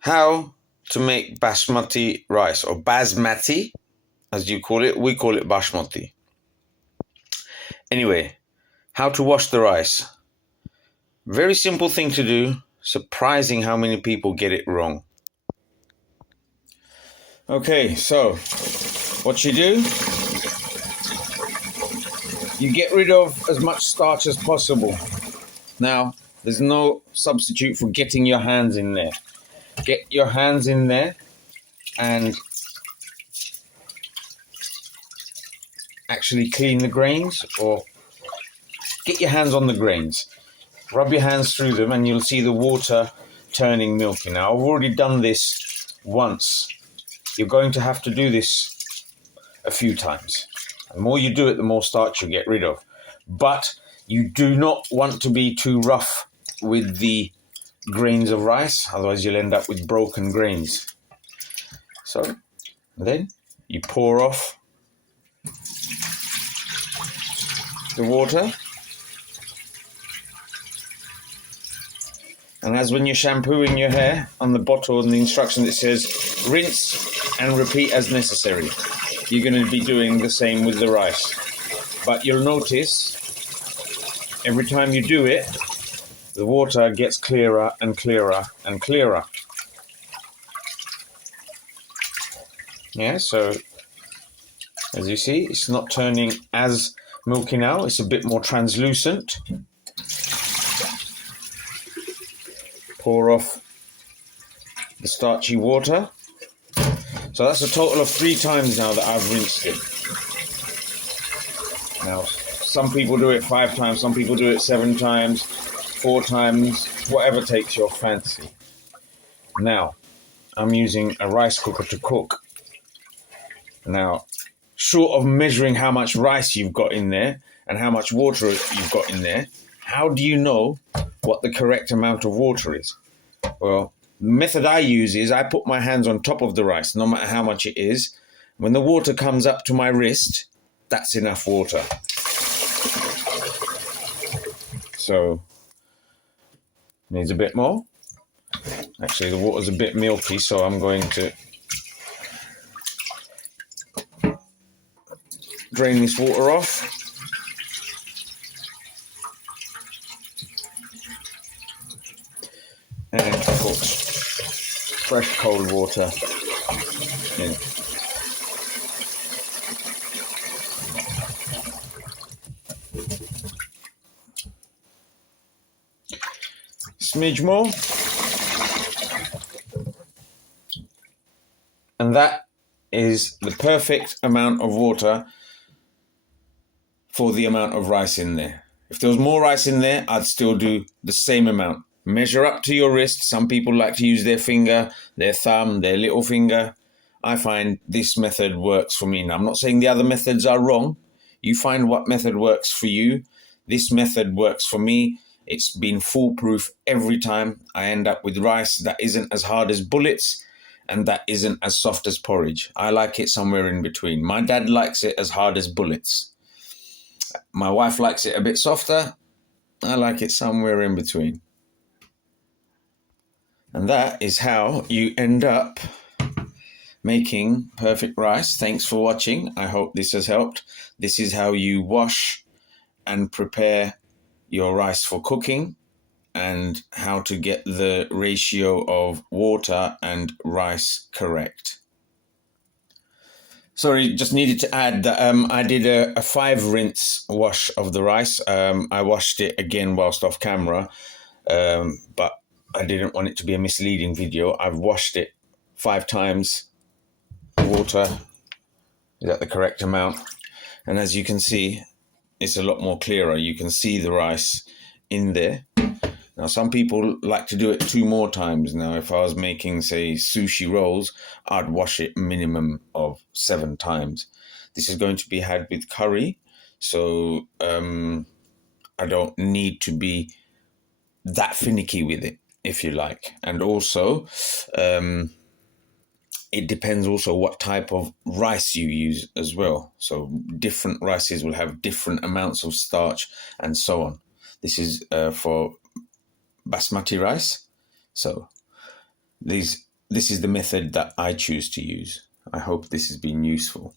How to make basmati rice, or basmati as you call it. We call it basmati. Anyway, how to wash the rice. Very simple thing to do. Surprising how many people get it wrong. Okay, so what you do, you get rid of as much starch as possible. Now, there's no substitute for getting your hands in there. Get your hands in there and actually clean the grains, or get your hands on the grains. Rub your hands through them and you'll see the water turning milky. Now, I've already done this once. You're going to have to do this a few times. The more you do it, the more starch you get rid of. But you do not want to be too rough with the grains of rice, otherwise you'll end up with broken grains. So then you pour off the water. And as when you're shampooing your hair, on the bottle and the instructions it says rinse and repeat as necessary. You're going to be doing the same with the rice. But you'll notice every time you do it, the water gets clearer and clearer and clearer. Yeah, so as you see, it's not turning as milky now. It's a bit more translucent. Pour off the starchy water. So that's a total of 3 times now that I've rinsed it. Now, some people do it 5 times, some people do it 7 times, 4 times, whatever takes your fancy. Now, I'm using a rice cooker to cook. Now, short of measuring how much rice you've got in there and how much water you've got in there, how do you know what the correct amount of water is? Well, the method I use is I put my hands on top of the rice, no matter how much it is. When the water comes up to my wrist, that's enough water. So, needs a bit more. Actually, the water's a bit milky, so I'm going to drain this water off. And put fresh cold water in. Smidge more. And that is the perfect amount of water for the amount of rice in there. If there was more rice in there, I'd still do the same amount. Measure up to your wrist. Some people like to use their finger, their thumb, their little finger. I find this method works for me. Now, I'm not saying the other methods are wrong. You find what method works for you. This method works for me. It's been foolproof every time. I end up with rice that isn't as hard as bullets and that isn't as soft as porridge. I like it somewhere in between. My dad likes it as hard as bullets. My wife likes it a bit softer. I like it somewhere in between. And that is how you end up making perfect rice. Thanks for watching. I hope this has helped. This is how you wash and prepare your rice for cooking, and how to get the ratio of water and rice correct. Sorry, just needed to add that I did a 5 rinse wash of the rice. I washed it again whilst off camera, but I didn't want it to be a misleading video. I've washed it 5 times. Water is at the correct amount. And as you can see, it's a lot more clearer. You can see the rice in there. Now, some people like to do it 2 more times. Now, if I was making, say, sushi rolls, I'd wash it a minimum of 7 times. This is going to be had with curry, so I don't need to be that finicky with it, if you like. And also, it depends also what type of rice you use as well. So different rices will have different amounts of starch and so on. This is for basmati rice. So these this is the method that I choose to use. I hope this has been useful.